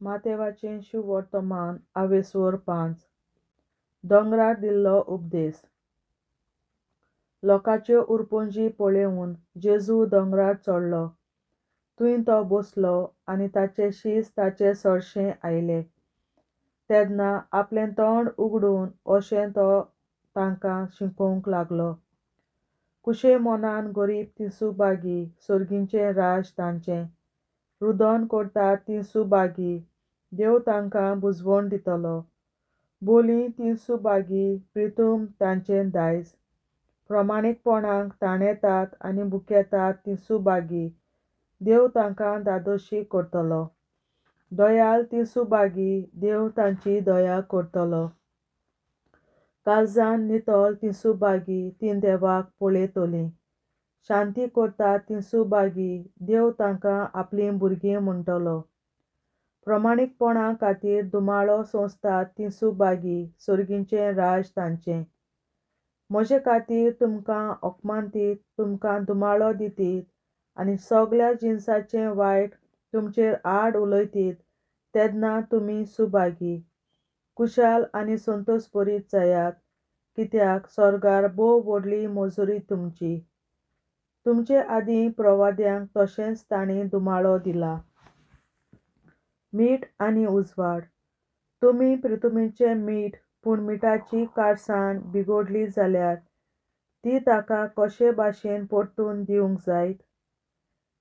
मातेवाचें शुभ वर्तमान आवेसवर 5 दोंगरार दिल्लो उपदेश. लोकाच्यो उरपोंजी पळोवन जेजू दोंगरार चडलो. थंय तो बसलो आनी ताचें शीस ताचे चडशें आयलें. तेन्ना आपलें तोंड उगडून अशें तो तांकां शिकोवंक लागलो. कुशे मोनान गरीब तीं सुभागी, सर्गीचें राज तांचें. रुदन करतात तीं सुभागी, देव तांकां बुजवण दितलो. बोली तीं सुभागी, प्रितूम तांचें दायज. प्रमाणीकपणाक ताणेतात आनी बुकेतात तीं सुभागी, देव तांकां दादोशी करतलो. दयाल तीं सुभागी, देव तांची दया करतलो. काळजान नितोल तीं सुभागी, तीं देवाक पळयतलीं. शांती करतात तीं सुभागी, देव तांकां आपलीं भुरगीं म्हणटलो. प्रमाणीकपणा खातीर दुमाळो सोंसतात तीं सुभागी, सर्गीचें राज तांचें. म्हजे खातीर तुमकां ओकमांतीत, तुमकां दुमाळो दितीत आनी सगळ्या जिनसाचें वायट तुमचेर आड उलयतीत तेन्ना तुमी सुभागी. कुशाल आनी संतोश भरीत जायात, कित्याक स्वर्गार भोव व्हडली मजुरी तुमची. तुमचे आदीं प्रवाद्यांक तशेंच तांणी दुमाळो दिला. मीठ आनी उजवाड. तुमी प्रितुमेचें मीठ, पूण मिठाची काळसाण बिगडली जाल्यार ती ताका कशे भाशेन परतून दिवंक जायत?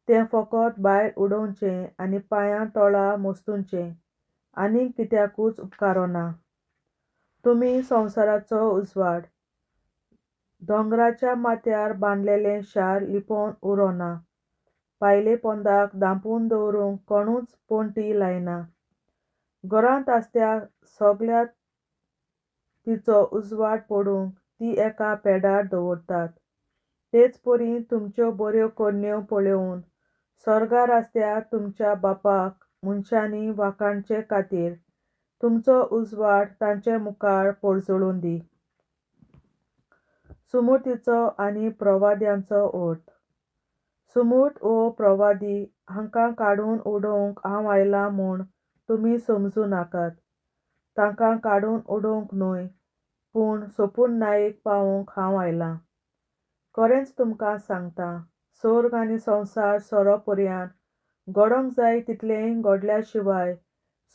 तें फकत भायर उडोवचें आनी पांयां तळा मोस्तूचें, आनीक कित्याकूच उपकारना. तुमी संवसाराचो उजवाड. दोंगराच्या माथ्यार बांदलेलें शार लिपोवन उरोना. भायले पोंदाक धांपून दवरूंक कोणूच पणटी लायना. घरांत आसत्या सगळ्याक तिचो उजवाड पडूंक ती एका पेडार दवरतात. तेच परी तुमच्यो बऱ्यो कन्यो पळोवन स्वर्गार आसत्या तुमच्या बापाक मनशांनी वाखाणचे खातीर तुमचो उजवाड तांचे मुखार पडजळून दी. सुमृतीचो आनी प्रवाद्यांचो अर्थ. सुमृत वो प्रवादी हांकां काडून उडोवंक हांव आयलां म्हूण तुमी समजूं नाकात. तांकां काडून उडोवंक न्हय, पूण सोंपून न्यायेक पावोवंक हांव आयलां. खरेंच तुमकां सांगतां, सर्ग आनी संवसार सोरोपर्यंत घडोंक जाय तितलें घडल्या शिवाय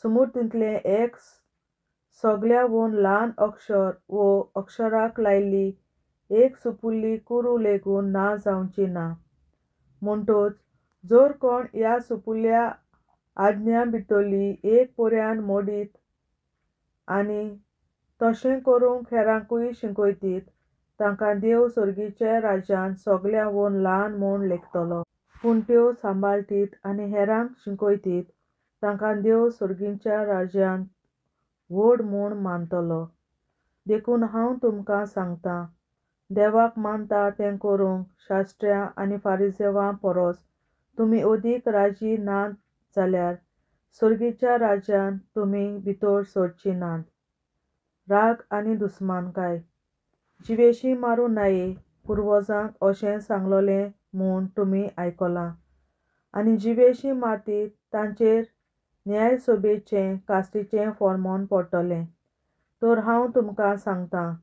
सुमृतींतलें एक सगळ्यावून ल्हान अक्षर वो अक्षराक लायिल्ली एक सुपुल्ली कुरू लेगून ना जावची ना. म्हणटूच जर कोण ह्या सुपुल्या आज्ञां भितरली एक पर्यंत मोडीत आनी तशें करूंक हेरांकूय शिकयतीत, तांकां देव सर्गीच्या राज्यांत सगळ्यावून ल्हान म्हूण लेखतलो. पूण त्यो सांबाळटीत आनी हेरांक शिकयतीत, तांकां देव सर्गीच्या राज्यांत व्हड म्हूण मानतलो. देखून हांव तुमकां सांगतां, देवाक मानता तें करूंक शास्त्र्यां आनी फारिसेवां परस तुमी अदीक राजी नात जाल्यार सर्गीच्या राज्यांत तुमी भितर सरची नात. राग आनी दुस्मानकाय. जिवेशी मारूं नाये, पुर्वजांक अशें सांगलोलें म्हूण तुमी आयकलां. आनी जिवेशी मारतीत तांचेर न्यायसभेचें कास्तीचें फर्मोन पडटलें. तर हांव तुमकां सांगतां,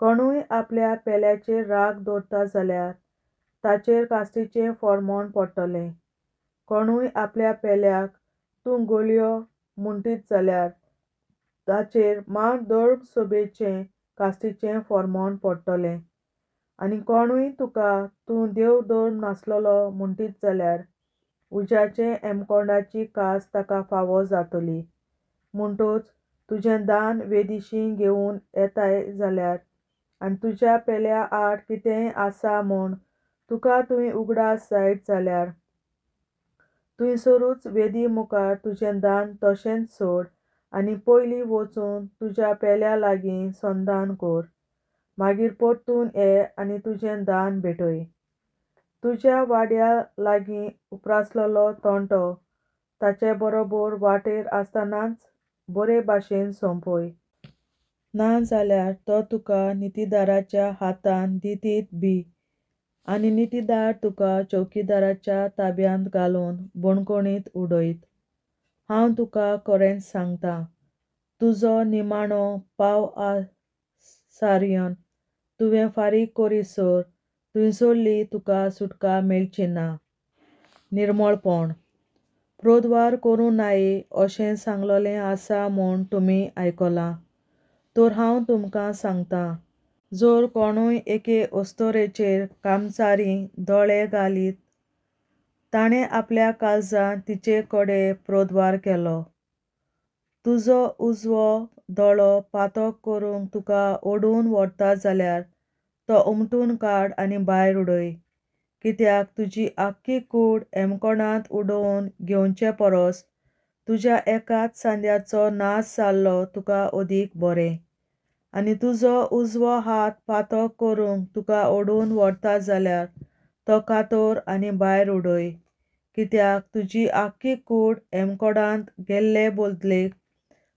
कोणूय आपल्या पेल्याचेर राग दवरता जाल्यार ताचेर कास्तीचें फर्मोन पडटलें. कोणूय आपल्या पेल्याक तूं गळयो म्हणटीत जाल्यार ताचेर मांडधर्मसभेचें कास्तीचें फर्मोन पडटलें. आनी कोणूय तुका तूं देव धर्म नासलोलो म्हणटीत जाल्यार उज्याचे हेमकोंडाची कास ताका फावो जातली. म्हणटूच तुजें दान वेदिशी घेवन येताय जाल्यार आनी तुज्या पेल्या आड कितेंय आसा म्हूण तुका थंय उगडास जायत जाल्यार थंयसरूच वेदी मुखार तुजें दान तशेंच सोड आनी पयलीं वचून तुज्या पेल्या लागीं संधान कर. मागीर परतून ये आनी तुजें दान भेटय. तुज्या वाड्या लागीं उप्रासलोलो तोणटो ताचे बरोबर वाटेर आसतनाच बरे भाशेन सोंपय. ना जाल्यार तो तुका नितीदाराच्या हातांत दितीत बी आनी नितीदार तुका चौकीदाराच्या ताब्यांत घालून बणकणीत उडयत. हांव तुका खरेंच सांगता, तुजो निमाणो पाव सारयोन तुवें फारीक करीसर थंयसरली तुका सुटका मेळची ना. निर्मळपण प्रोद्वार करूं नाये अशें सांगलोलें आसा म्हूण तुमी आयकलां. तर हांव तुमकां सांगतां, जर कोणूय एके अस्तोरेचेर कामचारी दोळे घालीत, ताणें आपल्या काळजांत तिचे कडेन प्रोद्वार केलो. तुजो उजवो दोळो पातळ करूंक तुका ओडून व्हरता जाल्यार तो उमटून काड आनी भायर उडय. कित्याक तुजी आख्खी कूड हेमकोणांत उडोवन घेवचे परस तुज्या एकाच सांद्याचो नाश जाल्लो तुका अदीक बरें. आनी तुजो उजवो हात पातळ करूंक तुका ओडून व्हरता जाल्यार तो कातर आनी भायर उडय. कित्याक तुजी आख्खी कूड हेमकोणांत गेल्ले बदलेक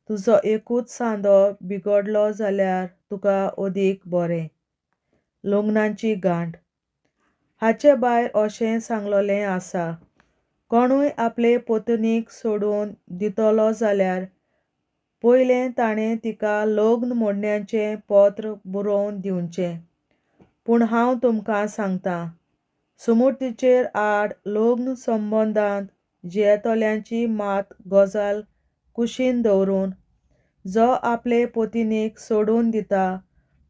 तुजो एकूच सांदो बिगडलो जाल्यार तुका अदीक बरें. लग्नाची गांठ हाचे भायर अशें सांगलोलें आसा, कोणूय आपले पत्नीक सोडून दितलो जाल्यार पयलें ताणें तिका लग्न मोडण्याचें पत्र बरोवन दिवचें. पूण हांव तुमकां सांगतां, सुमतीचेर आड लग्न संबंदांत जियेतल्यांची मात गजाल कुशीन दवरून जो आपले पत्नीक सोडून दिता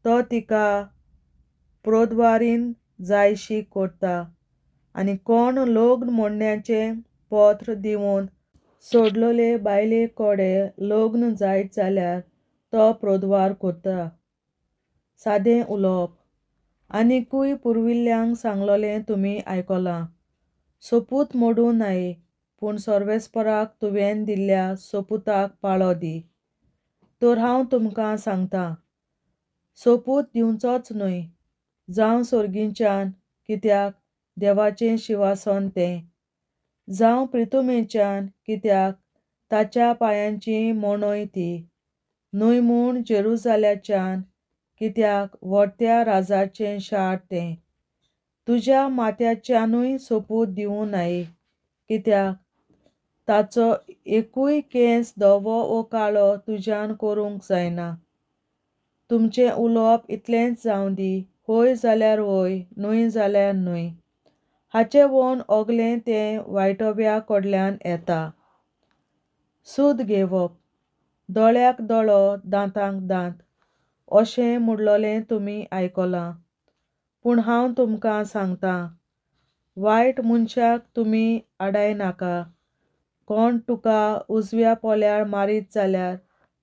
तो तिका प्रोद्वारीन जायशी करता. आनी कोण लग्न मोडण्याचें पत्र दिवन सोडलोले बायले कडेन लग्न जायत जाल्यार तो प्रोद्वार करता. सादें उलोवप आनीकूय पुर्विल्ल्यांक सांगलोलें तुमी आयकलां, सोपूत मोडूं नाये, पूण सर्वेस्पराक तुवें दिल्ल्या सोपुताक पाळो दी. तर हांव तुमकां सांगतां, सोपूत दिवचोच न्हय, जावं सर्गीच्यान, कित्याक देवाचें शिवासन तें, जावं प्रितुमेच्यान, कित्याक ताच्या पांयांची मोंडोय ती, न्हय म्हूण जेरुसाल्याच्यान, कित्याक व्हडट्या राजाचें शार तें. तुज्या माथ्याच्यानूय सोपूत दिवूं नाये, कित्याक ताचो एकूय केंस धवो वो काळो तुज्यान करूंक जायना. तुमचें उलोवप इतलेंच जावं दी, हय जाल्यार हय, न्हय जाल्यार न्हय. हाचें वोन ओगलें तें वायटोव्या कडल्यान येता. सूद घेवप दोळ्याक दोळो दांताक दांत अशें म्हणलोलें तुमी आयकलां. पूण हांव तुमकां सांगतां, वायट मनशाक तुमी आडायनाका. कोण तुका उजव्या पोल्यार मारीत जाल्यार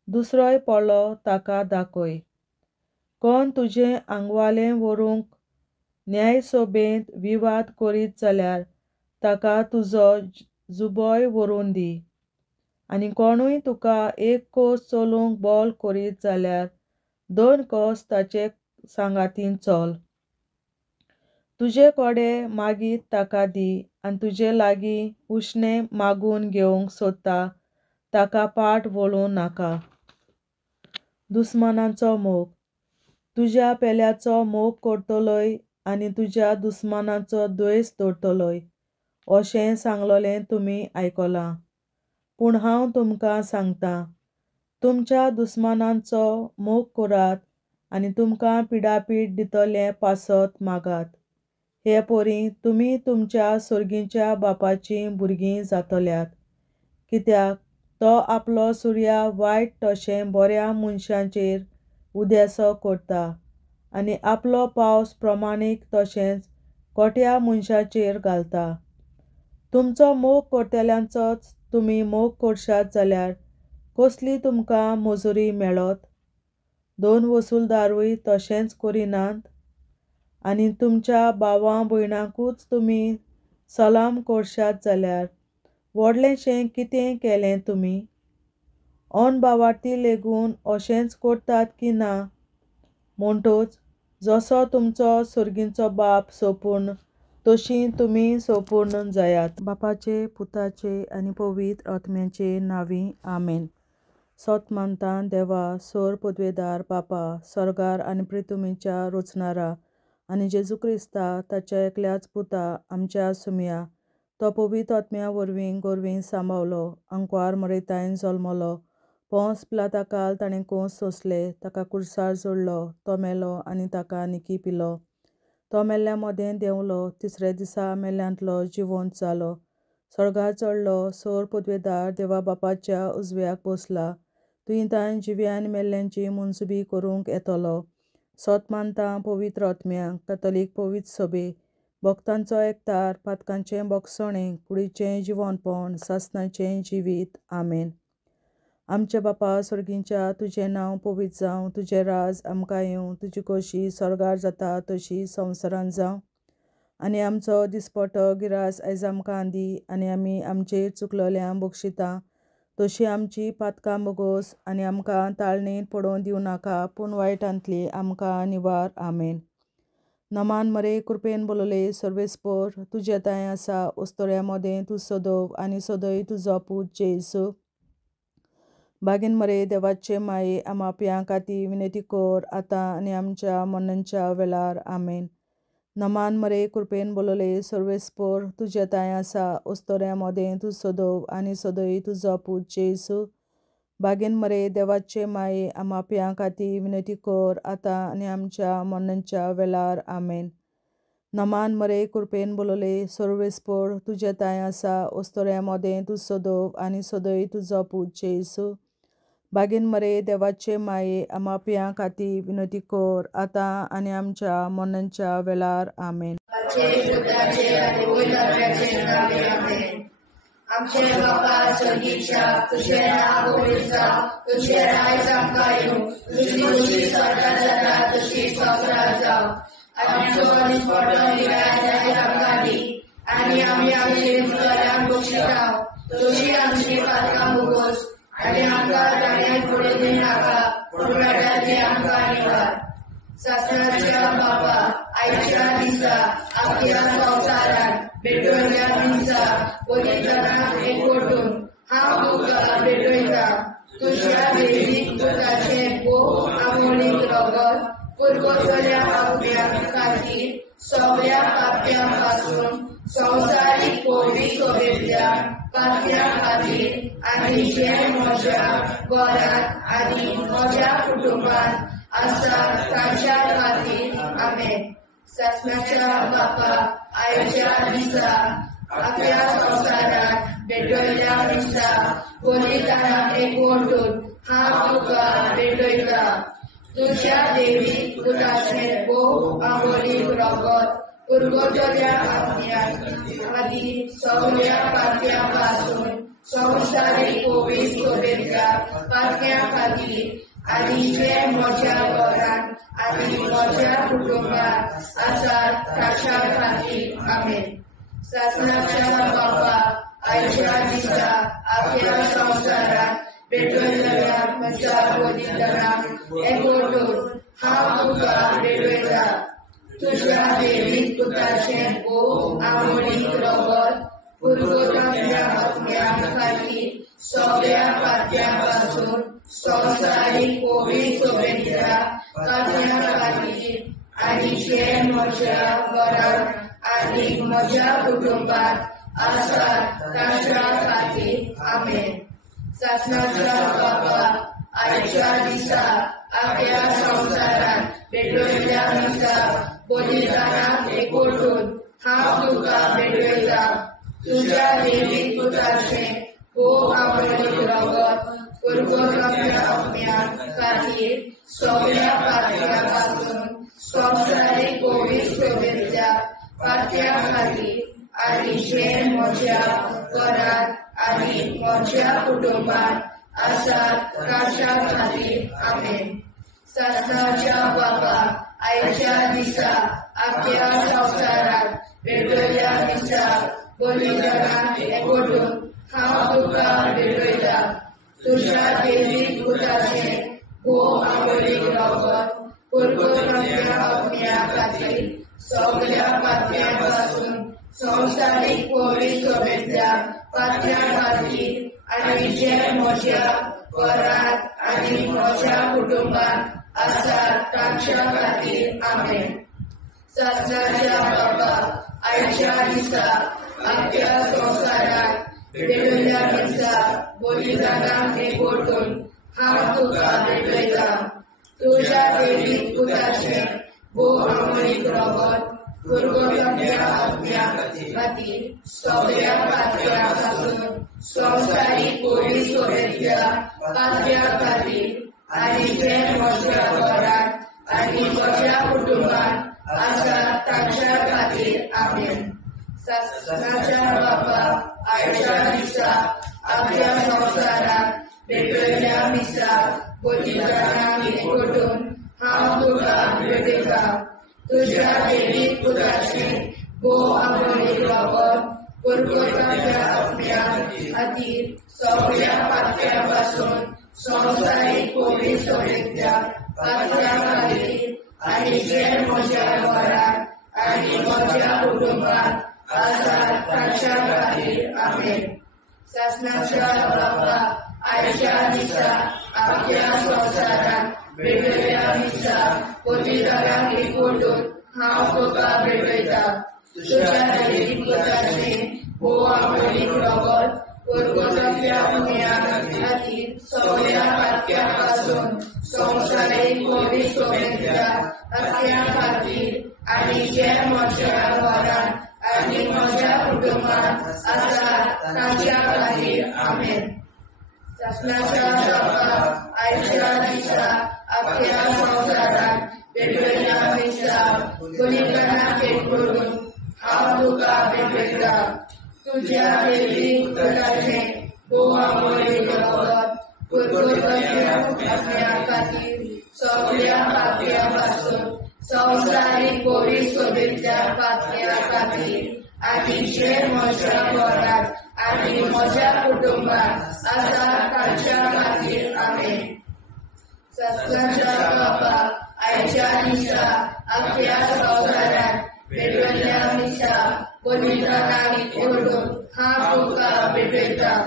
दुसरोय पोलो ताका दाखय. कोण तुजें आंगवालें व्हरूंक न्यायसोबेंत विवाद करीत जाल्यार ताका तुजो जुबोय व्हरून दी. आनी कोणूय तुका एक कोस चलूंक बोल करीत जाल्यार 2 कोस ताचे सांगातीन चल. तुजे कडेन मागीत ताका दी, आनी तुजे लागीं उश्णें मागून घेवंक सोदता ताका पाट वळूं नाका. दुस्मानाचो मोग तुज्या पेल्याचो मोग करतलोय आनी तुज्या दुस्मानाचो द्वेस धरतलोय अशें सांगलोलें तुमी आयकलां. पूण हांव तुमकां सांगतां, तुमच्या दुस्मानांचो मोग करात आनी तुमकां पिडापीड दितले पासत मागात. हे परी तुमी तुमच्या सर्गीच्या बापाचीं भुरगीं जातल्यात. कित्याक तो आपलो सुर्या वायट तशें बऱ्या मनशांचेर उदेसो करता आनी आपलो पावस प्रमाणीक तशेंच खोट्या मनशांचेर घालता. तुमचो मोग करतल्यांचोच तुमी मोग करशात जाल्यार कसली तुमकां मजुरी मेळत? 2 वसूलदारूय तशेंच करिनात? आनी तुमच्या भावा भयणांकूच तुमी सलाम करशात जाल्यार व्हडलेंशें कितें केलें तुमी? ओन भावार्थी लेगून अशेंच करतात की ना? म्हणटच जसो तुमचो सर्गीचो बाप सोपूर्ण तशीं तुमी सोपूर्ण जायात. बापाचे, पुताचे आनी पवित्र आत्म्याचे नांवीं आमेन. सोत मानता देवा, सर पदवेदार बापा, सर्गार आनी पृथ्वीच्या रचणारा, आनी जेजू क्रिस्ता ताच्या एकल्याच पुता आमच्या सुमया तो पवित्र आत्म्या वरवीं गोरवीं सांबावलो, अंकवार मरयतायन जल्मलो, पोंस पिलाताकाल ताणें कोंस सोंसले, ताका कुर्सार जोडलो, तो मेलो आनी ताका निकी पिलो. तो मेल्ल्या मोदें देंवलो, तिसऱ्या दिसा मेल्ल्यांतलो जिवंत जालो, स्वर्गार चडलो, सोर पदवेदार देवा बापाच्या उजव्याक बसला, तुयेंतान जिव्यान मेल्ल्यांची मुनसुबी करूंक येतलो. सोत मानता पवित्र आत्म्यांक, कॅथोलीक पवित्र सभे, भक्तांचो एकतार, पातकांचें बोगसणें, कुडीचें जिवंतपण, सासणाचें जिवीत. आमेन. आमचे बापा स्वर्गींच्या, तुजें नांव पवित्र जावं, तुजें राज आमकां येवं, तुजी खोशी स्वर्गार जाता तशी संवसारांत जावं. आनी आमचो दिसपट्टो गिरास आयज आमकां दी, आनी आमी आमचेर चुकलोल्यांक बक्षिता तशी आमची पातकां बोगोस, आनी आमकां ताळणेंत पडोवन दिवं नाका, पूण वायटांतली आमकां निवार. आमेन. नमान मरे कृपेन बोलोले सर्वेस्पर, तुजे ताय आसा, वस्तोऱ्या मोदें तूं सदव, आनी सदय तुजो पूत जेसू. बागीन मरे देवाचे माये, आमाप्यां खातीर विनंती कर, आतां आनी आमच्या मरणाच्या वेळार. आमेन. नमान मरे कृपेन बोलोले सर्वेस्पर, तुजे ताय आसा, वस्तोऱ्या मोदें तूं सदव, आनी सदय तुजो पूत जेसू. बागीन मरे देवाचे माये, आमाप्यां खातीर विनंती कर, आतां आनी आमच्या मरणाच्या वेळार. आमेन. नमान मरे कृपेन बोलोले सर्वेस्पर, तुजे ताय आसा, वस्तोऱ्या मोदें तूं सदव, आनी सदय तुजो पूत जेसू. बागीन मरे देवाचे माये, आमाप्यां खातीर विनंती कर, आतां आनी आमच्या मरणाच्या वेळार. आमेन. आमचे बापा स्वर्गीच्या, तुझे नाव पवित्र जावं, तुझे राज आमकां येवं, तुजी खोशी स्वर्गार जाता तशी संवसारांत जावं. आमचो दिसपट्टो गिरास आयज आमकां दी, आनी आमी आमचे चुकलोल्यांक बक्षिता तशी आमची पातकां बोगोस, आनी आमकां ताळणेंत पडोवन दिवं नाका, पूण वायटांतली आमकां निवार. सासणाच्या बापा, आयच्या दिसा आपल्या संवसारांत भेटवयल्या दिसा पवित्रांक एकवटून हांव तुका भेटयता. तुज्या देवीक पुताचें भोव आमोणीक रगत पुरगोसल्या आपल्या खातीर सगळ्या पाप्यां पासून संवसारीक पवित्र सभेंतल्या पाप्यां खातीर, आनी जे म्हज्या घरांत आनी म्हज्या कुटुंबांत आसा तांच्या खातीर. आमेन. सासणाच्या बापा, आयच्या दिसा आपल्या संवसारांत भेटवयल्या दिसा पवित्रांक एकवटून हांव तुका भेटयता. तुज्या देवीक पुताचें भोव आमोणीक रगत पुरगोसल्या आपल्या खातीर सगळ्या पाप्यां पासून संवसारीक पवित्र सभेंतल्या पाप्यां खातीर, आनी जे म्हज्या घरांत आनी म्हज्या कुटुंबांत आसात तांच्या खातीर. आमेन. सासणाच्या बापा, आयच्या दिसा आपल्या संवसारांत भेटवयल्या म्हज्या पवित्रांक एकवटून हांव तुका भेटयता. तुज्या देवीक पुताचें भोव आमोणीक रगत पुरगोसल्या आपल्या खातीर सगळ्या पाप्यां पासून संवसारीक पवित्र सभेंतल्या पाप्यां खातीर, आनी जे म्हज्या घरांत आनी म्हज्या कुटुंबांत आसात तांच्या खातीर. आमेन. सासणाच्या बापा, आयच्या दिसा आपल्या संवसारांत भेटवयल्या दिसा पवित्रांक एकवटून हांव तुका भेटयता. तुज्या देवीक पुताचें भोव आमोणीक रगत पुरगोसल्या आपल्या खातीर सगळ्या पाप्यां पासून संवसारीक पवित्र सभेंतल्या पाप्यां खातीर, आनी जे म्हज्या घरांत आनी म्हज्या कुटुंबांत आसात तांच्या खातीर. आमेन. सासणाच्या बापा, आयच्या दिसा आपल्या संवसारांत भेटवयल्या दिसा पवित्रांक एकवटून हांव तुका भेटयता. तुज्या देवीक पुताचें भोव आमोणीक रगत पुरगोसल्या आपल्या खातीर सगळ्या पाप्यां पासून संवसारीक पवित्र सभेंतल्या पाप्यां खातीर, आनी जे म्हज्या घरांत आनी म्हज्या कुटुंबांत आसात तांच्या खातीर. आमेन. सासणाच्या बापा, आयच्या दिसा आमच्या संवसारात भेटलेल्या दिसा बलिदानाक एकवटून हांव तुका भेटयता. तुझ्या देवीक पुताचे भोव आमोणीक रगत गुरगोटल्या आत्म्या खातीर सगळ्या पातळ्या पासून संवसारीक कोवी सोबेतल्या पातळ्या खातीर आनी जे म्हज्या घरांत आनी म्हज्या कुटुंबांत आसा तांच्या खातीर आमेन. सस्नाच्या बापा आयच्या दिसा आपल्या संवसारात भेटलेल्या मिसा बलिदानाक एकवटून हांव तुका भेटयता. तुझ्या देवीक पुताचे भोव आमोणीक रगत गुरगोटल्या आत्म्या खातीर सगळ्या पातळ्या पासून संवसारीक कोवी सोबेतल्या पातळ्या खातीर आनी जे म्हज्या घरांत आनी म्हज्या कुटुंबांत आसा तांच्या खातीर आमेन. सस्नाच्या बापा आयच्या दिसा आपल्या संवसारात भेटलेल्या मिसा बलिदानाक एकवटून हांव तुका भेटयता. तुझ्या देवीक पुताचे भोव आमोणीक रगत गुरगोटल्या आत्म्या खातीर सगळ्या पातळ्या पासून संवसारीक कोवी सोबेतल्या पातळ्या खातीर आनी जे म्हज्या घरांत आनी म्हज्या कुटुंबांत आसा तांच्या खातीर आमेन. सस्नाच्या बापा आयच्या दिसा आपल्या संवसारात भेटलेल्या मिसा बलिदानाक एकवटून हांव तुका भेटयता. तुझ्या देवीक पुताचे भोव आमोणीक रगत गुरगोटल्या आत्म्या खातीर सगळ्या पातळ्या पासून संवसारीक कोवी सोबेतल्या पातळ्या खातीर आनी जे म्हज्या घरांत आनी म्हज्या कुटुंबांत आसा तांच्या खातीर आमेन. सस्नाच्या बापा आयच्या दिसा आपल्या संवसारात भेटलेल्या मिसा बलिदानाक एकवटून हांव तुका भेटयता.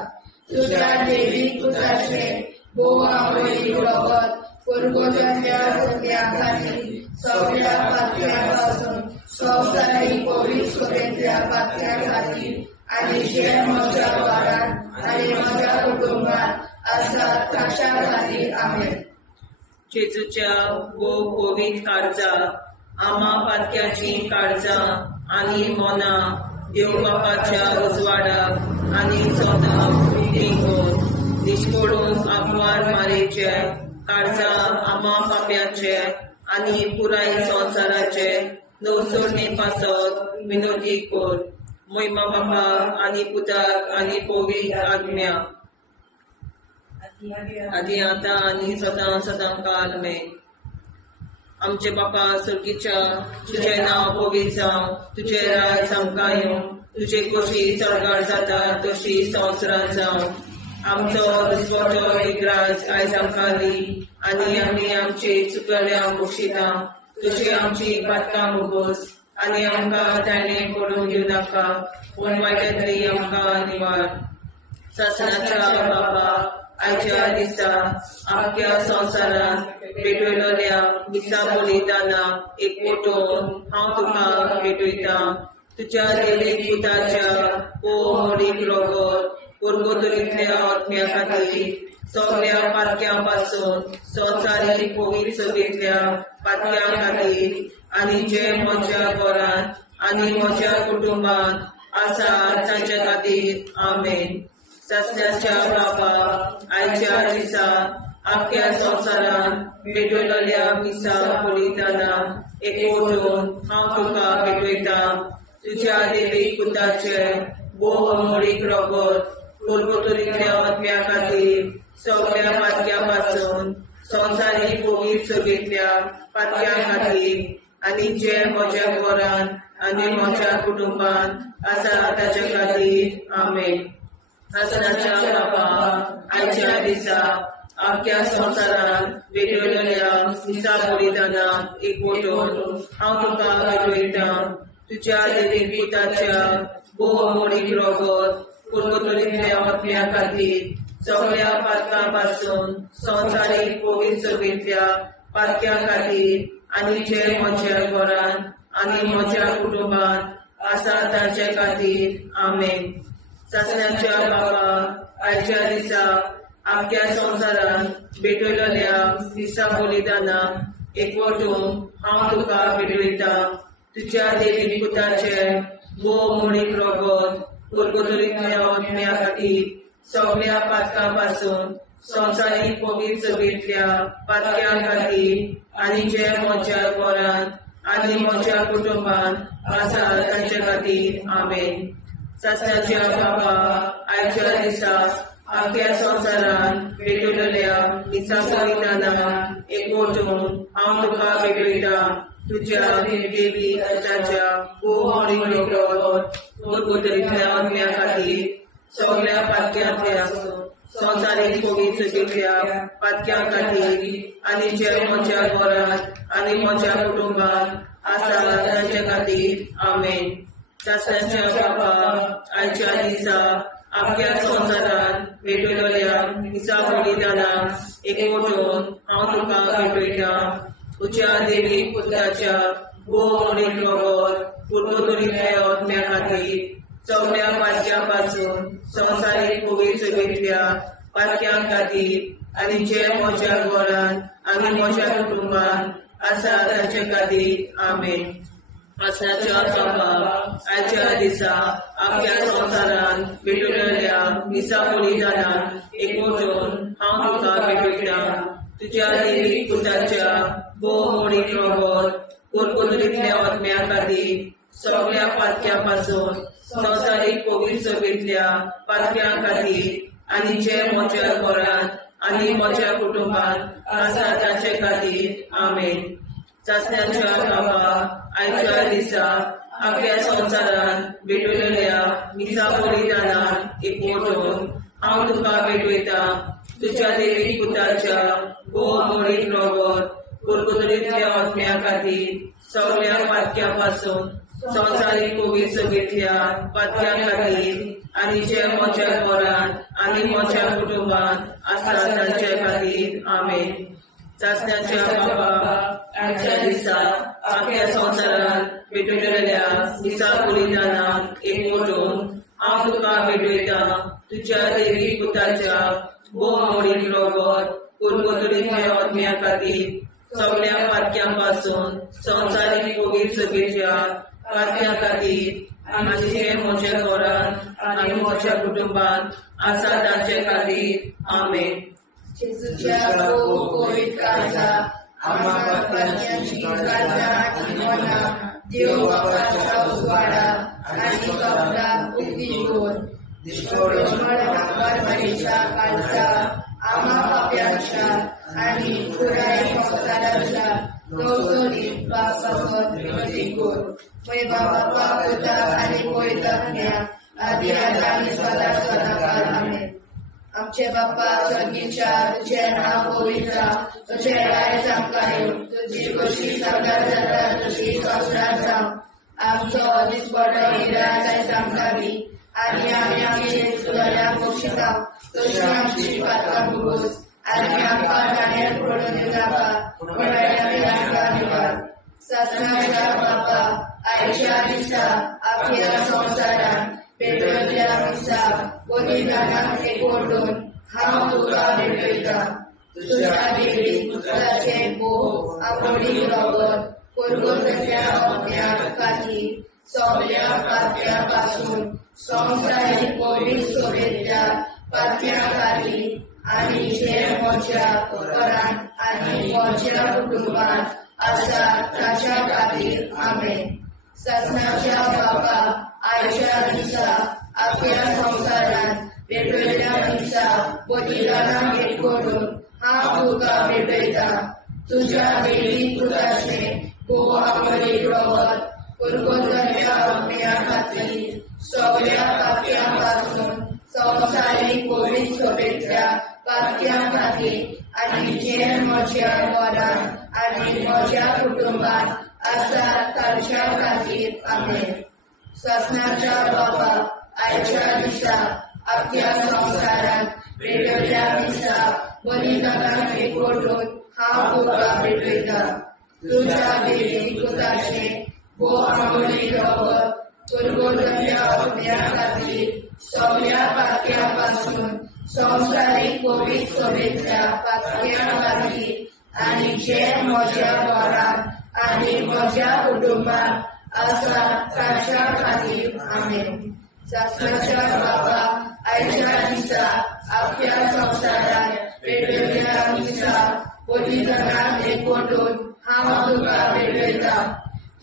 तुझ्या देवीक पुताचे भोव आमोणीक रगत गुरगोटल्या आत्म्या खातीर सगळ्या पातळ्या पासून संवसारीक कोवी सोबेतल्या पातळ्या खातीर आनी जे म्हज्या घरांत आनी म्हज्या कुटुंबांत आसा तांच्या खातीर आमेन. जेजूच्या भोव कोवीद काळजा आमा पातक्याची काळजा आनी मोना देव बापाच्या उजवाडाक आनी सोदाक निघून निश्कोडून आग्वार मारेचे काळजा आमा पाप्याचे आनी पुराय संवसाराचे नवसोडणे पासत विनोदी कोर. महिमा बापा आनी पुताक आनी पवित्र आत्म्या आदी आतां आनी सदां सदां काल आमेन. आमचे बापा सर्गीच्या तुझें नांव पवित्र जावं, तुझें राज आमकां येवं, तुझे कशी सरगार जाता तशी संवसारांत जावं. आमचो दिसवटो एक राज आयज आमकां दी आनी आमी आमचे चुकल्यांक बक्षिता. तुजी आमची पातकां मुगोस आनी आमकां ताणें पडून दिवं नाका, पूण वायटांतली आमकां निवार. सस्नाच्या बापा आयच्या दिसा आख्या संवसारांत भेटयलेल्या मिसा बलिदानाक एकवटून हांव तुका भेटयता. तुज्या देवीक पुताच्या भोव आमोणीक रगत गुरगोटल्या आत्म्या खातीर सगळ्या पातक्यां पासून संवसारीक कोवी सोबेतल्या पातक्यां खातीर आनी जे म्हज्या घरांत आनी म्हज्या कुटुंबांत आसा तांच्या खातीर आमेन. सस्नाच्या बापा आयच्या दिसा आख्या संवसारांत भेटयलेल्या मिसा बलिदानाक एकवटून हांव तुका भेटयता. तुज्या देवीक पुताचे भोव आमोणीक रगत गुरगोटल्या आत्म्या खातीर सगळ्या पातक्यां पासून संवसारीक कोवी सोबेतल्या पातक्यां खातीर आनी जे म्हज्या घरांत आनी म्हज्या कुटुंबांत आसा ताचे खातीर आमेन. सस्नाच्या बापा आयच्या दिसा आख्या संवसारांत भेटयलेल्या मिसा बलिदानाक एकवटून हांव तुका भेटयता. तुज्या देवीक पुताच्या भोव आमोणीक रगत गुरगोटल्या आत्म्या खातीर सगळ्या पातकां पासून संवसारीक कोवी सोबेतल्या पातक्यां खातीर आनी जे म्हज्या घरांत आनी म्हज्या कुटुंबांत आसा ताचे खातीर आमेन. ससण्याच्या बाबा आयच्या दिसा आख्या संवसारान भेटयलेल्या दिसा बलिदाना एकवटून हांव तुका भेटयता. तुज्या देवी पुताचे भोव मोडीक रगत कुरकुतरीतल्या आत्म्या खातीर सगळ्या पातकां पासून संवसारीक पवित्र सभेंतल्या पातक्यां खातीर आनी जे म्हज्या घरांत आनी म्हज्या कुटुंबान आसा तांचे खातीर आमेन. ससण्याच्या बाबा आयच्या दिसा आख्या संवसारान भेटयलेल्या दिसा बलिदाना एकवटून हांव तुका भेटयता. तुज्या देवी पुताच्या भोव मोडीक रगत कुरकुतरीतल्या आत्म्या खातीर सगळ्या पातक्यांतल्या संवसारीक पवित्र सभेंतल्या पातक्यां खातीर आनी जे म्हज्या घरांत आनी म्हज्या कुटुंबान आसा तांचे खातीर आमेन. ससण्याच्या बाबा आयच्या दिसा आख्या संवसारान भेटयलेल्या दिसा बलिदाना एकवटून हांव तुका भेटयता. तुज्या देवी पुताच्या भोव मोडीक रगत कुरकुतरीतल्या आत्म्या खातीर सगळ्या पातक्यां पासून संवसारीक पवित्र सभेंतल्या पातक्यां खातीर आनी जे म्हज्या घरांत आनी म्हज्या कुटुंबान आसा तांचे खातीर आमेन. ससण्याच्या बाबा आयच्या दिसा आख्या संवसारान भेटयलेल्या दिसा बलिदाना एकवटून हांव तुका भेटयता. तुज्या देवी पुताच्या भोव मोडीक रगत कुरकुतरीतल्या आत्म्या खातीर सगळ्या पातक्यां पासून संवसारीक पवित्र सभेंतल्या पातक्यां खातीर आनी जे म्हज्या घरांत आनी म्हज्या कुटुंबान आसा तांचे खातीर आमेन. ससण्याच्या बाबा आयच्या दिसा आख्या संवसारान भेटयलेल्या दिसा बलिदाना एकवटून हांव तुका भेटयता. तुज्या देवी पुताच्या भोव मोडीक रगत कुरकुतरीतल्या आत्म्या खातीर सगळ्या पातक्यां पासून संवसारीक पवित्र सभेंतल्या पातक्यां खातीर आनी जे म्हज्या घरांत आनी म्हज्या कुटुंबान आसा तांचे खातीर आमेन. ससण्याच्या बाबा आयच्या दिसा आख्या संवसारान भेटयलेल्या दिसा बलिदाना एकवटून हांव तुका भेटयता. तुज्या देवी पुताच्या भोव मोडीक रगत कुरकुतरीतल्या आत्म्या खातीर सगळ्या पातक्यां पासून संवसारीक पवित्र सभेंतल्या पातक्यां खातीर आनी जे म्हज्या घरांत आनी म्हज्या कुटुंबान आसा तांचे खातीर आमेन. जेजूच्या पवित्र काळजा आम्हा पातकांची काळजा आनी मना देव बापाच्या उजवाडा आनी कपडा उक्ती कर. परमेच्या काळजा आम्हा पाप्यांच्या आनी पुराय संवसाराच्या नवसरीत पापावर विनंती कर. बाबा पुता आनी पवित्रात्म्या आदी आनी सदा सदाकाळ आमेन. आमचे बाप्पा स्वर्गीच्या तुझे नाव पवित्र तुझे राय जावं तुझी कशी सगळ्यात जाता तशी संवसारात जावं. आमचो दिसपडो निराय आमकां दी आनी आमी आमचे चुकल्यांक बक्षिता तशी आमची पातकां भोगोस आनी आमकां गाण्यार पडून नाका पूण आमकां निवार. ससण्याच्या बापा आयच्या दिसा आख्या संवसारान भेटयल्ल्या दिसा बलिदानाक एकवटून हांव तुका भेटयता. तुज्या देवी पुताचे भोव मोडीक रगत कुरकुतरीतल्या आत्म्या खातीर सगळ्या पातक्यां पासून संवसारीक पवित्र सभेंतल्या पातक्यां खातीर आनी जे म्हज्या घरांत आनी म्हज्या कुटुंबान आसा ताच्या खातीर आमेन. ससण्याच्या बापा आयच्या दिसा आख्या संवसारान भेटयल्ल्या दिसा बलिदानाक एकवटून हांव तुका भेटयता. तुज्या देवी पुताचे भोव मोडीक रगत कुरकुतरीतल्या आत्म्या खातीर सगळ्या पातक्यां पासून संवसारीक पवित्र सभेंतल्या पातक्यां खातीर आनी जे म्हज्या घरांत आनी म्हज्या कुटुंबान आसा तांच्या खातीर आमेन. ससण्याच्या बापा आयच्या दिसा आख्या संवसारान भेटयल्ल्या दिसा बलिदानाक एकवटून हांव तुका भेटयता. तुज्या देवी पुताचे भोव मोडीक रगत पुरगोटल्या अग्न्या खातीर सगळ्या पातक्यांपासून संवसारीक कोवीड सभेंतल्या पातक्यां खातीर आनी जे म्हज्या घरांत आनी म्हज्या कुटुंबात आसा तांच्या खातीर आमेन. शास्त्राच्या बाबा आयच्या दिसा आपल्या संवसारांत वेगवेगळ्या दिसा बलिदानाक एकवटून हांव तुका भेटयता.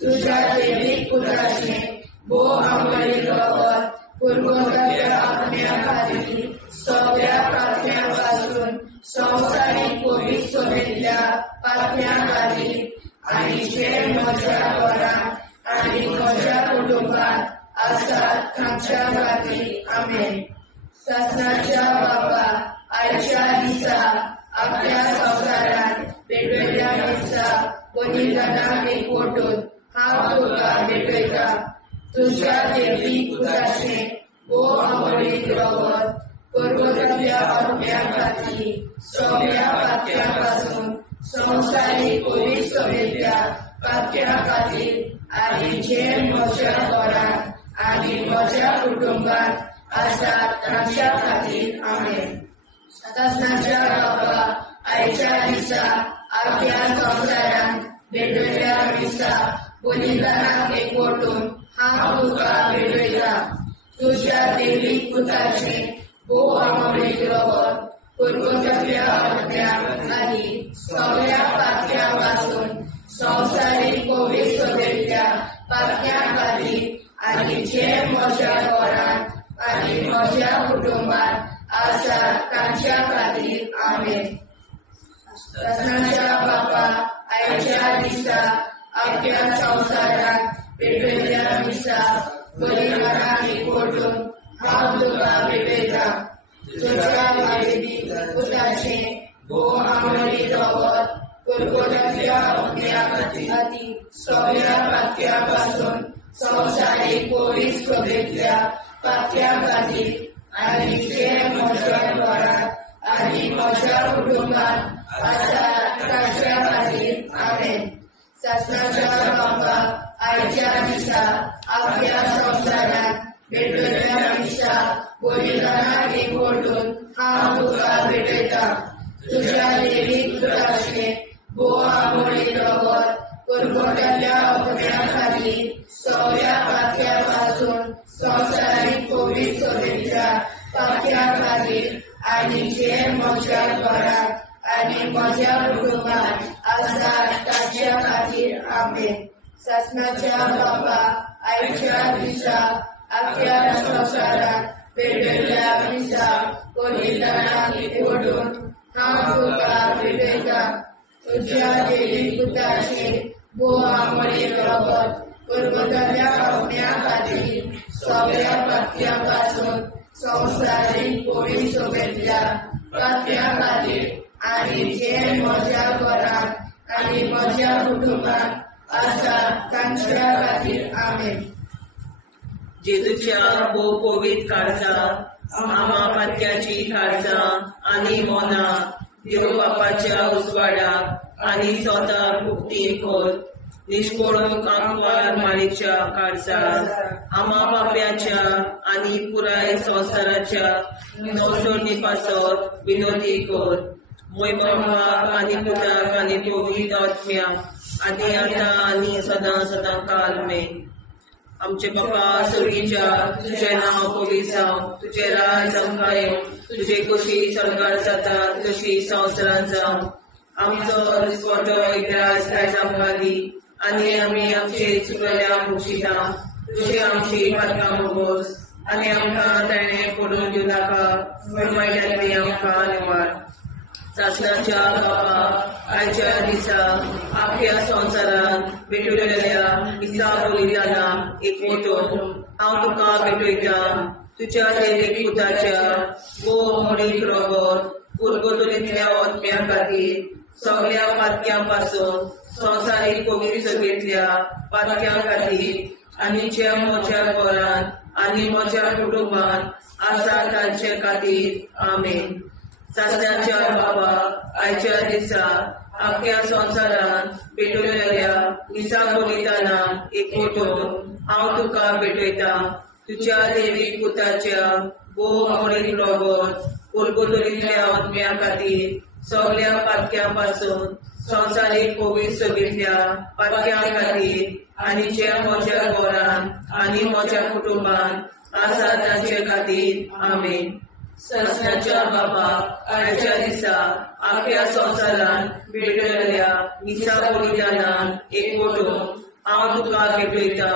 तुज्या दैवीक पुताचें भोव आंबळी रगत पुरगोटल्या अग्न्या खातीर सगळ्या पातक्यांपासून संवसारीक कोवीड सभेंतल्या पातक्यां खातीर आनी जे म्हज्या घरांत आनी म्हज्या कुटुंबात आसात तांच्या खातीर आमेन. शासनाच्या बाबा आयच्या दिसा आपल्या संवसारांत वेगवेगळ्या दिसा बलिदानाक एकवटून हांव तुका भेटयता. तुज्या दैवीक पुताचें भोव आंबळीक रगत पुरगोटल्या अग्न्या खातीर सगळ्या पातक्यांपासून संवसारीक कोवीड सभेंतल्या पातक्यां खातीर आनी जे म्हज्या घरांत आनी म्हज्या कुटुंबात आसात तांच्या खातीर आमेन. शासनाच्या बाबा आयच्या दिसा आपल्या संवसारांत वेगवेगळ्या दिसा बलिदानाक एकवटून हांव तुका भेटयता. तुज्या दैवीक पुताचें भोव आंबळीक रगत पुरगोटल्या अग्न्या खातीर सगळ्या पातक्यांपासून संवसारीक कोवीड सभेंतल्या पातक्यां खातीर आनी जे म्हज्या घरांत आनी म्हज्या कुटुंबात आसात तांच्या खातीर आमेन. शासनाच्या बाबा आयच्या दिसा आपल्या संवसारांत वेगवेगळ्या दिसा बलिदानाक एकवटून हांव तुका भेटयता. तुज्या दैवीक पुताचें भोव आंबळीक रगत पुरगोटल्या अग्न्या खातीर सगळ्या पातक्यांपासून संवसारीक कोवीड सभेंतल्या पातक्यां खातीर आनी जे म्हज्या घरांत आनी म्हज्या कुटुंबात आसात तांच्या खातीर आमेन. शासनाच्या बाबा आयच्या दिसा आपल्या संवसारांत वेगवेगळ्या दिसा बलिदानाक एकवटून हांव तुका भेटयता. तुज्या दैवीक पुताचें भोव आंबळीक रगत पुरगोटल्या अग्न्या खातीर सगळ्या पातक्यांपासून संवसारीक कोवीड सभेंतल्या पातक्यां खातीर आनी जे म्हज्या घरांत आनी म्हज्या कुटुंबात आसात तांच्या खातीर आमेन. शासनाच्या बाबा आयच्या दिसा आपल्या संवसारांत वेगवेगळ्या दिसा बलिदानाक एकवटून हांव तुका भेटयता. तुज्या दैवीक पुताचें भोव आंबळीक रगत पुरगोटल्या अग्न्या खातीर सगळ्या पातक्यांपासून संवसारीक कोवीड सभेंतल्या पातक्यां खातीर आनी जे म्हज्या घरांत आनी म्हज्या कुटुंबात आसात तांच्या खातीर आमेन. जेजूच्या भोव कोवीड काळजा आमा पातक्याची काळजां आनी मोना देव बापाच्या उजवाडाक आनी स्वता मुक्ती कोर. निष्पळून आंकवार माळेच्या काळजार आमा बाप्याच्या आनी पुराय संवसाराच्या संसोडणी पासत विनोदी कोर. मोय बापाक आनी पुताक आनी पवित्र आत्म्याक आनी आतां आनी सदां सदां काल मेन. आमचे बापा सर्गीच्या तुझें नांव पवित्र जावं. तुजें राज आमकां येवं. तुजे कशी सरकार जाता तशी संवसारांत जावं. आमचो दिसपटो एकदांच आयज आमकां दी आनी आमी आमचे चुकल्यांक बक्षिता. तुजी आमची पातकां भोगोस आनी आमकां ताणें पडून दिवं नाका पूण वायटांतली आमकां निवाड. शासनाच्या बाबा आयच्या दिसा आपल्या संवसारांत भेटयलेल्या दिसा बलिदानाक एकवटून हांव तुका भेटयता. तुज्या दैवीक पुताच्या भोव आंबळीक रगत पुरगोटल्या अग्न्या खातीर सगळ्या पातक्यांपासून संवसारीक कोवीड सभेंतल्या पातक्यां खातीर आनी जे म्हज्या घरांत आनी म्हज्या कुटुंबात आसा तांचे खातीर आमेन. शासनाच्या बाबा आयच्या दिसा आपल्या संवसारांत भेटयलेल्या दिसा बलिदानाक एकवटून हांव तुका भेटयता तुज्या देवीक पुताच्या भोव मोडीन रोगोत कुरकुतुरीतल्या आत्म्या खातीर सगळ्या पातक्यां पासून संवसारीक कोवीड सगळ्या पातक्यां खातीर आनी जे म्हज्या घरान आनी म्हज्या कुटुंबान आसा तांचे खातीर आमेन. सस्नाच्या बापाक आयच्या दिसा आख्या संवसारान भेटलेल्या मिसा बलिदानान एकवटून हांव तुका भेटयता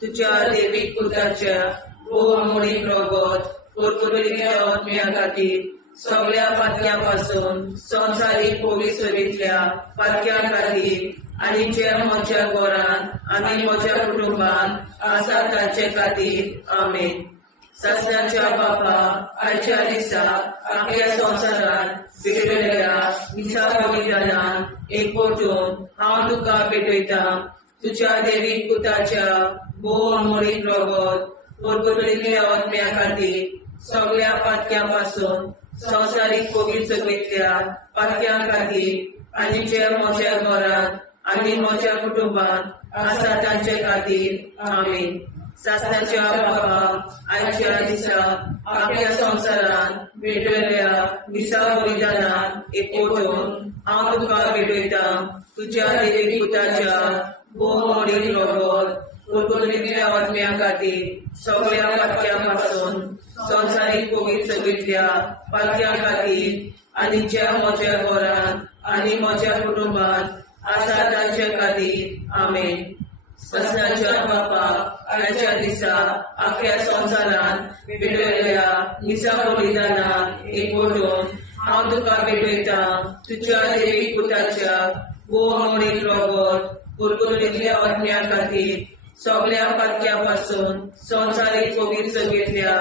तुज्या देवीक पुताच्या भोव मोडीन रोगोत कुरकुतुरीतल्या आत्म्या खातीर सगळ्या पातक्यां पासून संवसारीक कोवीड सगळ्या पातक्यां खातीर आनी जे म्हज्या घरान आनी म्हज्या कुटुंबान आसा तांचे खातीर आमेन. सस्नाच्या बापा आयच्या दिसा आख्या संवसारान भेटलेल्या मिसा बलिदानान एकवटून हांव तुका भेटयता तुज्या देवीक पुताच्या भोव मोडीन रोगोत कुरकुतुरीतल्या आत्म्या खातीर सगळ्या पातक्यां पासून संवसारीक कोवीड सगळ्या पातक्यां खातीर आनी जे म्हज्या घरान आनी म्हज्या कुटुंबान आसा तांचे खातीर आमेन. सस्नाच्या बापा आयच्या दिसा आख्या संवसारान भेटलेल्या मिसा बलिदानान एकवटून हांव तुका भेटयता तुज्या देवीक पुताच्या भोव मोडीन रोगोत कुरकुतुरीतल्या आत्म्या खातीर सगळ्या पातक्यां पासून संवसारीक कोवीड सगळ्या पातक्यां खातीर आनी ज्या म्हज्या घरान आनी म्हज्या कुटुंबान आसा तांचे खातीर आमेन. सस्नाच्या बापा आयच्या दिसा आख्या संवसारान भेटलेल्या मिसा बलिदानान एकवटून हांव तुका भेटयता तुज्या देवीक पुताच्या भोव मोडीन रोगोत कुरकुतुरीतल्या आत्म्या खातीर सगळ्या पातक्यां पासून संवसारीक कोवीड सगळ्या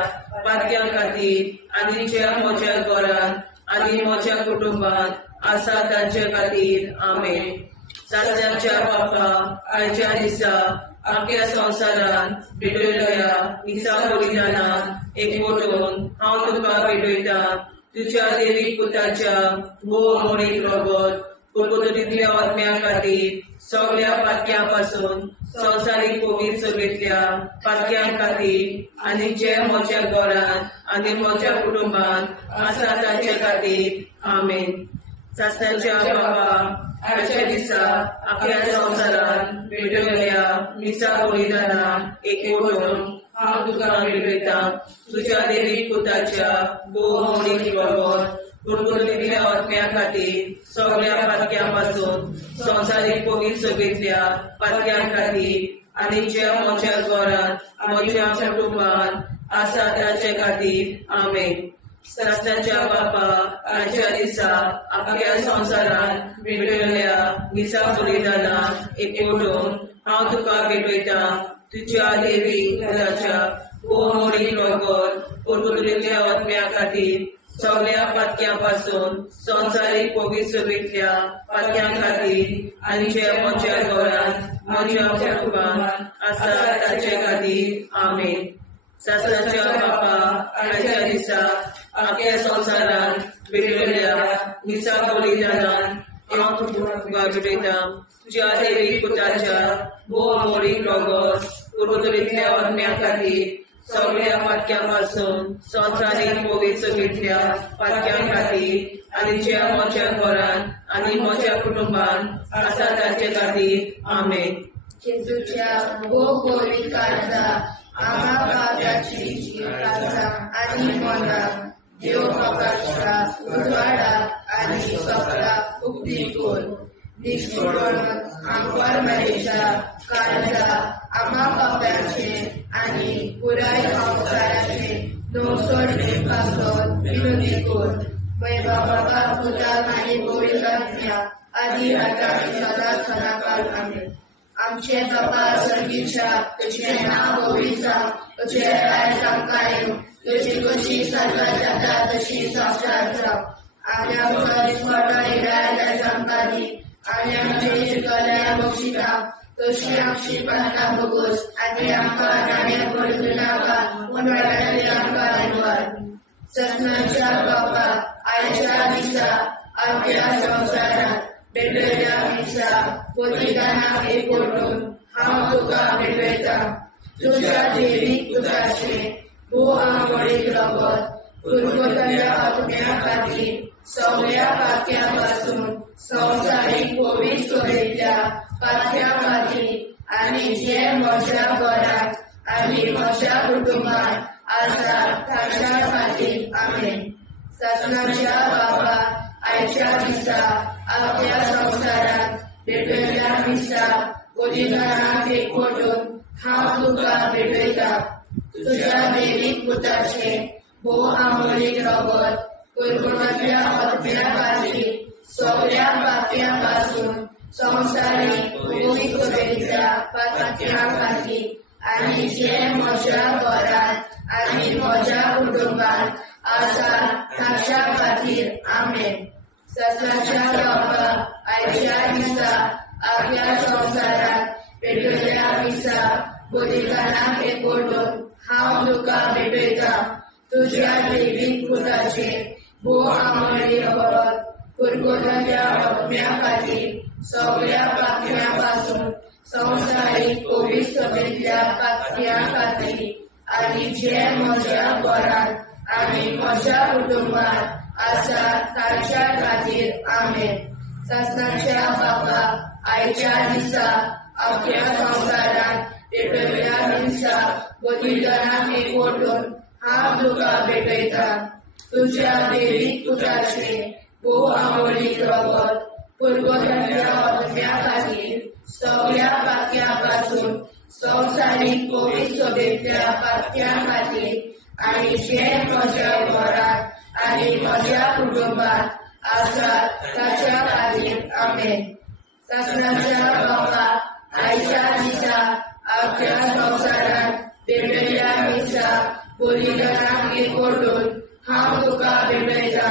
पातक्यां खातीर आनी ज्या म्हज्या घरान आनी म्हज्या कुटुंबान आसा तांचे खातीर आमेन. सस्नाच्या बापा आयच्या दिसा आख्या संवसारान भेटलेल्या मिसा बलिदानान एकवटून हांव तुका भेटयता तुज्या देवीक पुताच्या भोव मोडीन रोगोत कुरकुतुरीतल्या आत्म्या खातीर सगळ्या पातक्यां पासून संवसारीक कोवीड सगळ्या पातक्यां खातीर आनी जे म्हज्या घरान आनी म्हज्या कुटुंबान आसा तांचे खातीर आमेन. सस्नाच्या बापा आयच्या दिसा आख्या संवसारान भेटलेल्या मिसा बलिदानान एकवटून हांव तुका भेटयता तुज्या देवीक पुताच्या भोव मोडीन रोगोत कुरकुतुरीतल्या आत्म्या खातीर सगळ्या पातक्यां पासून संवसारीक कोवीड सगळ्या पातक्यां खातीर आनी जे म्हज्या घरान म्हज्या कुटुंबान आसा तांचे खातीर आमेन. सस्नाच्या बापा आयच्या दिसा आख्या संवसारान भेटलेल्या मिसा बलिदानान एकवटून हांव तुका भेटयता तुज्या देवीक पुताच्या भोव मोडीन रोगोत कुरकुतुरीतल्या आत्म्या खातीर सगळ्या पातक्यां पासून संवसारीक कोवीड सगळ्या पातक्यां खातीर आनी जे म्हज्या घरान म्हज्या कुटुंबान आसा तांचे खातीर आमेन. सस्नाच्या बापा आयच्या दिसा आख्या संवसारान भेटलेल्या मिसा बलिदानान हांव तुका भेटयता तुज्या देवीक पुताच्या भोव मोडीन रोगोत कुरकुतुरीतल्या आत्म्या खातीर सगळ्या पातक्यां पासून संवसारीक कोवीड सगळ्या पातक्यां खातीर आनी जे म्हज्या घरान आनी म्हज्या कुटुंबान आसा तांचे खातीर आमेन. जेजूच्या भोव कोवीड काळाचा आम्हा पाप्याची काळजा आनी मोनाक देव बापाच्या उजवाडाक आनी सगळ्या उक्ती कोर निश्चितपण आमकां मेळच्या काळजा आम्हा पाप्याचे आनी पुराय संवसाराचे नवसोडणे पासून विनोदी कोर. बाबा पुताक आनी पवित्र आत्म्या आदी आतां आनी सदांच सदांकाळ आमेन. आमचे बाबा सर्गीच्या तुझे नाव पवित्र तुझे राज आमकां येवं तुजी कशी सजा जाता तशी संवसारांत जावं. आनी आमकां दिसपट्टो हिराय आमकां दी आनी आमचे शिकल्या बक्षिता तशी आमची प्रार्थना बगोस आनी आमकां नाणे पडूं नाका पूण वाटायली आमकां निवार. सस्नाच्या बापा आयच्या दिसा आख्या संवसारांत भेटलेल्या मिसा बलिदानाक एकवटून हांव तुका भेटयता तुझ्या देवीक पुताचे भोव आंबोळीक रगत पुरगतल्या आत्म्या खातीर सगळ्या पात्यापासून संवसारीक पवित्र सोबेतल्या पात्या खातीर आनी जे म्हज्या घरांत आनी म्हज्या कुटुंबांत आसा ताच्या खातीर आमेन. ससनाच्या बाबा आयच्या दिसा आपल्या संवसारांत भेटयल्ल्या दिसा बलिदानाक एकवटून हांव तुका भेटयता. तुझ्या देवीक पुताचे भोव आंबोळीक रगत कुरकुरांतल्या आत्म्या खातीर सगळ्या पात्यापासून संवसारीक पवित्र सोबेतल्या पात्या खातीर आनी जे म्हज्या घरांत आनी म्हज्या कुटुंबांत आसा ताच्या खातीर आमेन. ससनाच्या बाबा आयच्या दिसा आपल्या संवसारांत भेटयल्ल्या दिसा बलिदानाक एकवटून हांव तुका भेटयता. तुझ्या देवीक पुताचे भोव आंबोळीक रगत कुरकुरांतल्या आत्म्या खातीर सगळ्या पात्यापासून संवसारीक पवित्र सोबेतल्या पात्या खातीर आनी जे म्हज्या घरांत आनी म्हज्या कुटुंबांत आसा ताच्या खातीर आमेन. ससनाच्या बाबा आयच्या दिसा आपल्या संवसारांत भेटयल्ल्या दिसा बलिदानाक एकवटून हांव तुका भेटयता. तुझ्या देवीक पुताचे भोव आंबोळीक रगत कुरकुरांतल्या आत्म्या खातीर सगळ्या पात्यापासून संवसारीक पवित्र सोबेतल्या पात्या खातीर आनी जे म्हज्या घरांत आनी म्हज्या कुटुंबांत आसा ताच्या खातीर आमेन. ससनाच्या बाबा आयच्या दिसा आपल्या संवसारांत भेटयल्ल्या दिसा बलिदानाक एकवटून हांव तुका भेटयता.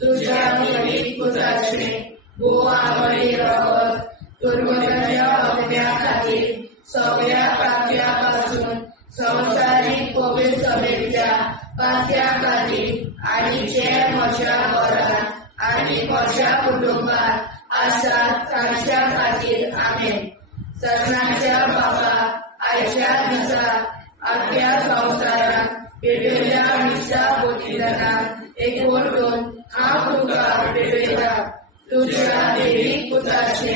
तुझ्या देवीक पुताचे भोव आंबोळीक रगत कुरकुरांतल्या आत्म्या खातीर सगळ्या पात्यापासून संवसारीक पवित्र सोबेतल्या पात्या खातीर आनी जे म्हज्या घरांत आनी म्हज्या कुटुंबांत आसा ताच्या खातीर आमेन. ससनाच्या बाबा आयच्या दिसा आपल्या संवसारांत भेटयल्ल्या दिसा बलिदानाक एकवटून हांव तुका भेटयता. तुझ्या देवीक पुताचे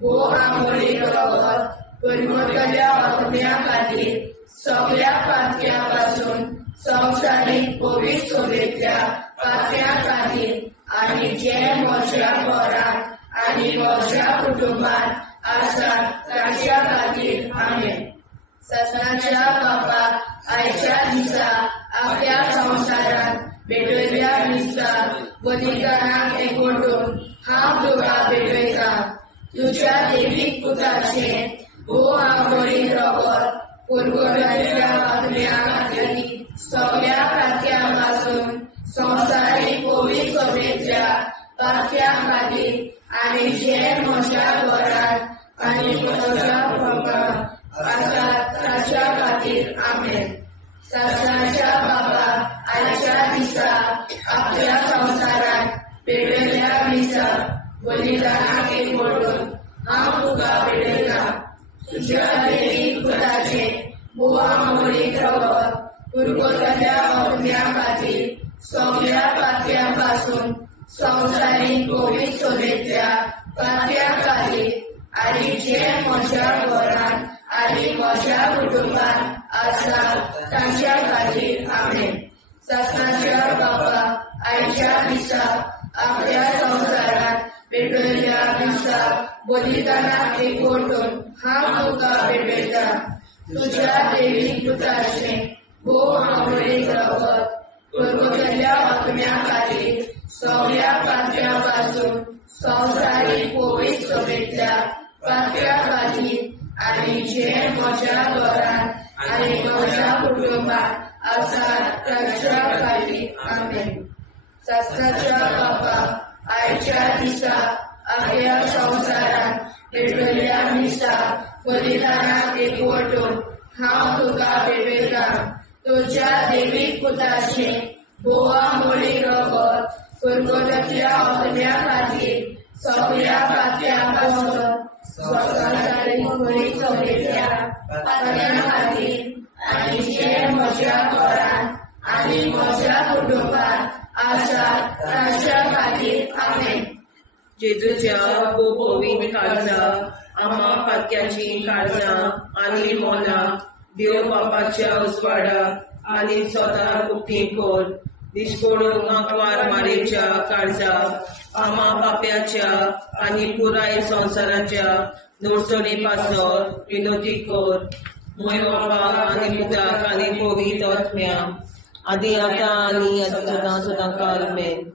भोव आंबोळीक रगत कुरकुरांतल्या आत्म्या खातीर सगळ्या पात्यापासून संवसारीक पवित्र सोबेतल्या पात्या खातीर आनी जे म्हज्या घरांत आनी म्हज्या कुटुंबांत आसा ताच्या खातीर आमेन. ससनाच्या बाबा आयच्या दिसा आपल्या संवसारांत भेटयल्ल्या दिसा बलिदानाक एकवटून हांव तुका भेटयता. तुझ्या देवीक पुताचे भोव आंबोळीक रगत कुरकुरांतल्या आत्म्या खातीर सगळ्या पात्यापासून संवसारीक पवित्र सोबेतल्या पात्या खातीर आनी जे म्हज्या घरांत आनी म्हज्या कुटुंबांत आसा ताच्या खातीर आमेन. ससनाच्या बाबा आयच्या दिसा आपल्या संवसारांत भेटयल्ल्या दिसा बलिदानाक एकवटून हांव तुका भेटयता. तुझ्या देवीक पुताचे भोव आंबोळीक रगत कुरकुरांतल्या आत्म्या खातीर सगळ्या पात्यापासून संवसारीक पवित्र सोबेतल्या पात्या खातीर आनी जे म्हज्या घरांत आनी म्हज्या कुटुंबांत आसा ताच्या खातीर आमेन. ससनाच्या बाबा आयच्या दिसा आपल्या संवसारांत भेटयल्ल्या दिसा बलिदानाक एकवटून हांव तुका भेटयता. तुझ्या देवीक पुताचे भोव आंबोळीक रगत कुरकुरांतल्या आत्म्या खातीर सगळ्या पात्यापासून संवसारीक पवित्र सोबेतल्या पात्या खातीर आनी जे म्हज्या घरांत आनी म्हज्या कुटुंबांत आसा ताच्या खातीर आमेन. ससनाच्या बाबा आयच्या दिसा आपल्या संवसारांत भेटयल्ल्या दिसा बलिदानाक एकवटून हांव तुका भेटयता. तुझ्या देवीक पुताचे भोव आंबोळीक रगत कुरकुरांतल्या आत्म्या खातीर सगळ्या पात्यापासून संवसारीक बरी चवलेल्या पातळ्या खातीर आनी जे म्हज्या घरांत आनी म्हज्या कुटुंबात आसा तांच्या खातीर आमेन. जेजूच्या पवित्र काळजा आम्हा पातक्याची काळजां आनी मोना देव बापाच्या उजवाडाक आनी स्वता कुटी कोर दिसपडून आंकवार मारेच्या काळजा आम्हा पाप्याच्या आनी पुराय संवसाराच्या नोडचणी पासोर विनोदी कोर. मोय बापाक आनी पुताक आनी पवित्र आत्म्या आदी आतां आनी सदां सदां काल आमेन.